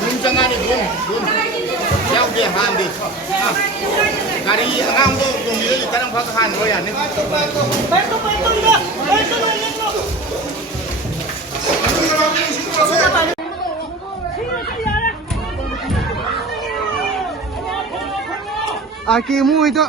눈 장안이 눈 양대 한대 가리 안강도 눈이 가랑 봐서 한 거야 네 Aquí muito.